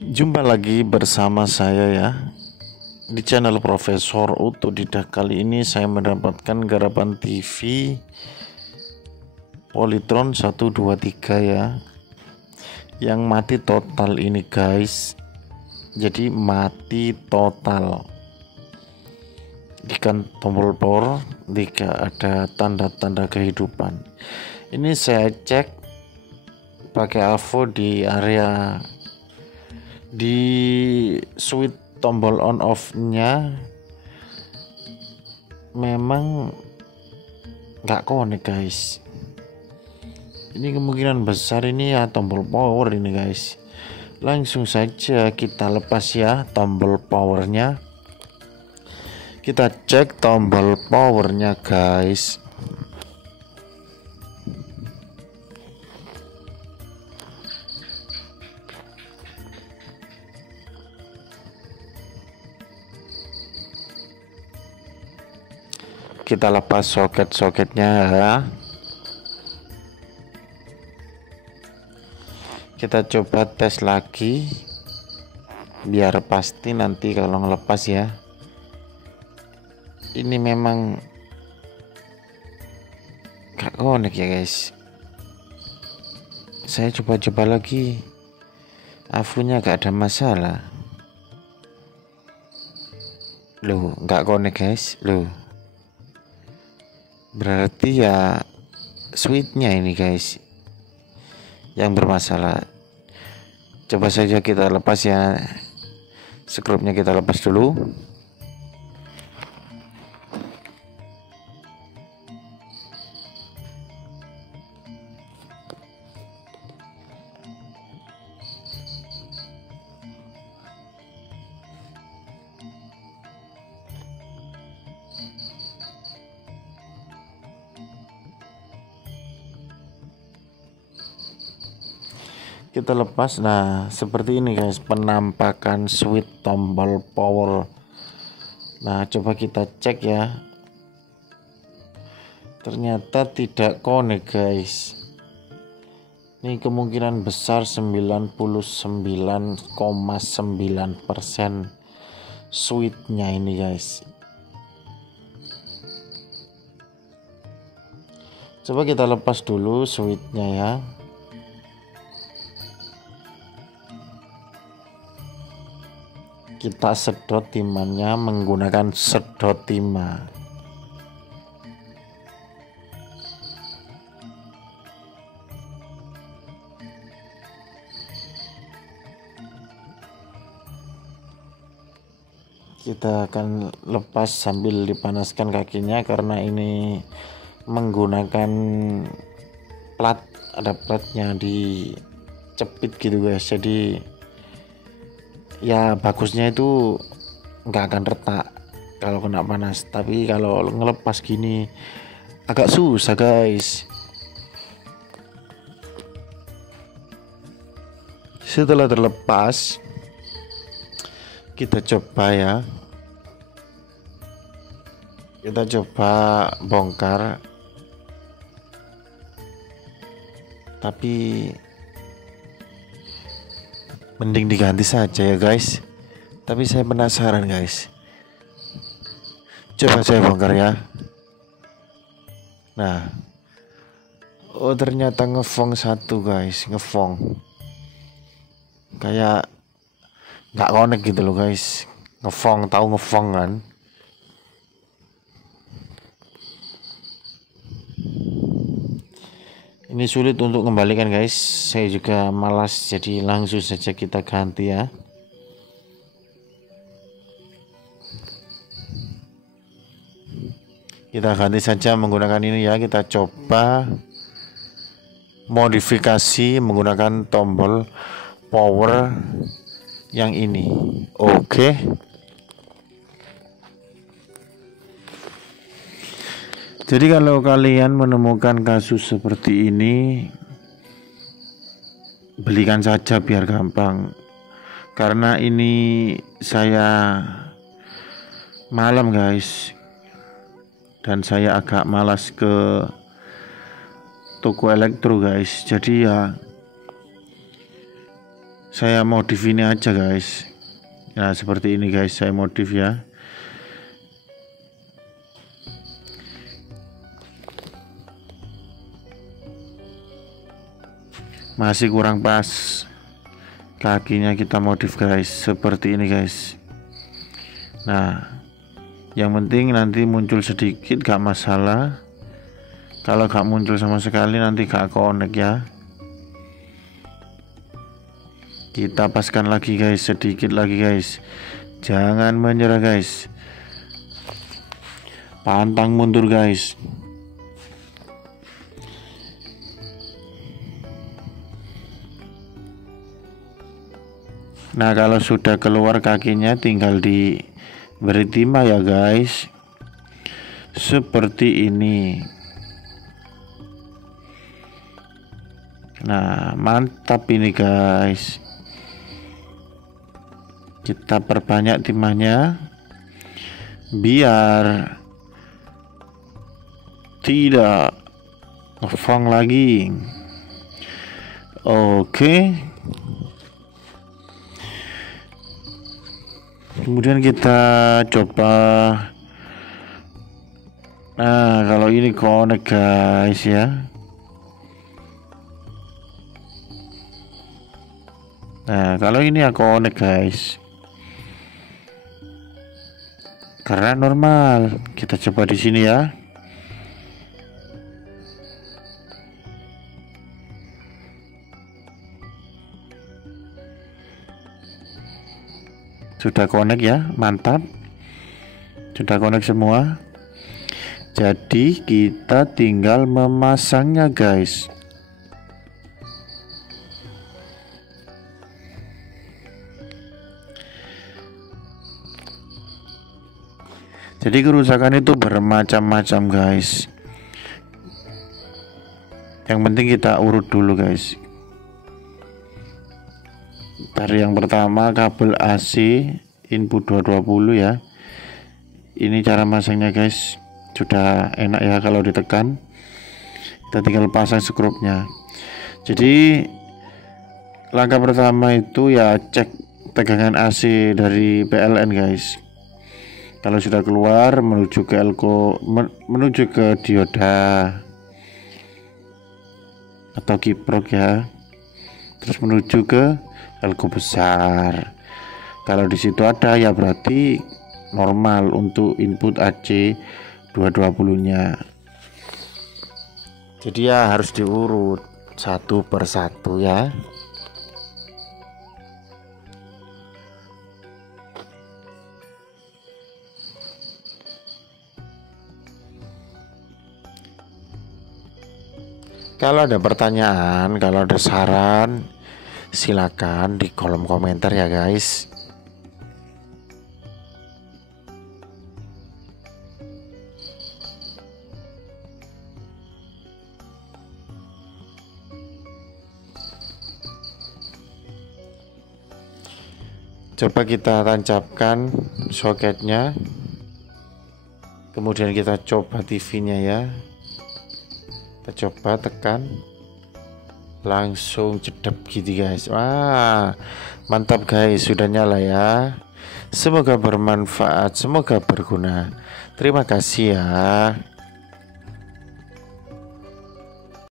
Jumpa lagi bersama saya ya di channel Profesor Otodidak. Kali ini saya mendapatkan garapan TV Polytron 123 ya, yang mati total ini guys. Jadi mati total. Jika tombol power tidak ada tanda-tanda kehidupan. Ini saya cek pakai AVO di area di switch tombol on off nya memang nggak connect guys. Ini kemungkinan besar ini ya tombol power ini guys. Langsung saja kita lepas ya tombol powernya. Kita cek tombol powernya guys. Kita lepas soket-soketnya ya. Kita coba tes lagi biar pasti nanti kalau ngelepas ya. Ini memang gak connect ya guys. Saya coba-coba lagi, AVO-nya gak ada masalah. Loh, gak connect guys. Loh, berarti ya switchnya ini guys yang bermasalah. Coba saja kita lepas ya, skrupnya kita lepas dulu. Kita lepas. Nah, seperti ini guys penampakan switch tombol power. Nah, coba kita cek ya. Ternyata tidak connect guys. Ini kemungkinan besar 99,9% switchnya ini guys. Coba kita lepas dulu switchnya ya. Kita sedot timahnya menggunakan sedot timah. Kita akan lepas sambil dipanaskan kakinya karena ini menggunakan plat, ada platnya dicepit gitu guys. Jadi ya bagusnya itu nggak akan retak kalau kena panas, tapi kalau ngelepas gini agak susah guys. Setelah terlepas kita coba ya, kita coba bongkar, tapi mending diganti saja ya guys. Tapi saya penasaran guys. Coba saya bongkar ya. Nah, oh ternyata ngefong satu guys, ngefong. Kayak nggak connect gitu loh guys. Ngefong, tahu ngefong kan? Ini sulit untuk kembalikan guys. Saya juga malas, jadi langsung saja kita ganti ya. Kita ganti saja menggunakan ini ya. Kita coba modifikasi menggunakan tombol power yang ini. Oke. Jadi kalau kalian menemukan kasus seperti ini, belikan saja biar gampang. Karena ini saya malam guys, dan saya agak malas ke toko elektro guys. Jadi ya saya modif ini aja guys. Nah seperti ini guys, saya modif ya. Masih kurang pas, kakinya kita modif guys, seperti ini guys. Nah yang penting nanti muncul sedikit gak masalah. Kalau gak muncul sama sekali nanti gak connect ya. Kita paskan lagi guys, sedikit lagi guys. Jangan menyerah guys, pantang mundur guys. Nah kalau sudah keluar kakinya tinggal diberi timah ya guys, seperti ini. Nah mantap ini guys. Kita perbanyak timahnya biar tidak ngefong lagi. Oke. Kemudian kita coba. Nah kalau ini connect guys ya. Nah kalau ini ya connect guys, karena normal. Kita coba di sini ya. Sudah connect ya, mantap. Sudah connect semua. Jadi kita tinggal memasangnya guys. Jadi kerusakan itu bermacam-macam guys. Yang penting kita urut dulu guys. Dari yang pertama kabel AC input 220 ya. Ini cara masangnya guys. Sudah enak ya kalau ditekan. Kita tinggal pasang skrupnya. Jadi langkah pertama itu ya cek tegangan AC dari PLN guys. Kalau sudah keluar menuju ke menuju ke dioda atau kiprok ya. Terus menuju ke elko besar. Kalau di situ ada ya berarti normal untuk input AC 220-nya. Jadi ya harus diurut satu persatu ya. Kalau ada pertanyaan, kalau ada saran, silakan di kolom komentar ya guys. Coba kita tancapkan soketnya, kemudian kita coba TV-nya ya. Kita coba tekan, langsung jedep gitu guys. Wah mantap guys, sudah nyala ya. Semoga bermanfaat, semoga berguna. Terima kasih ya.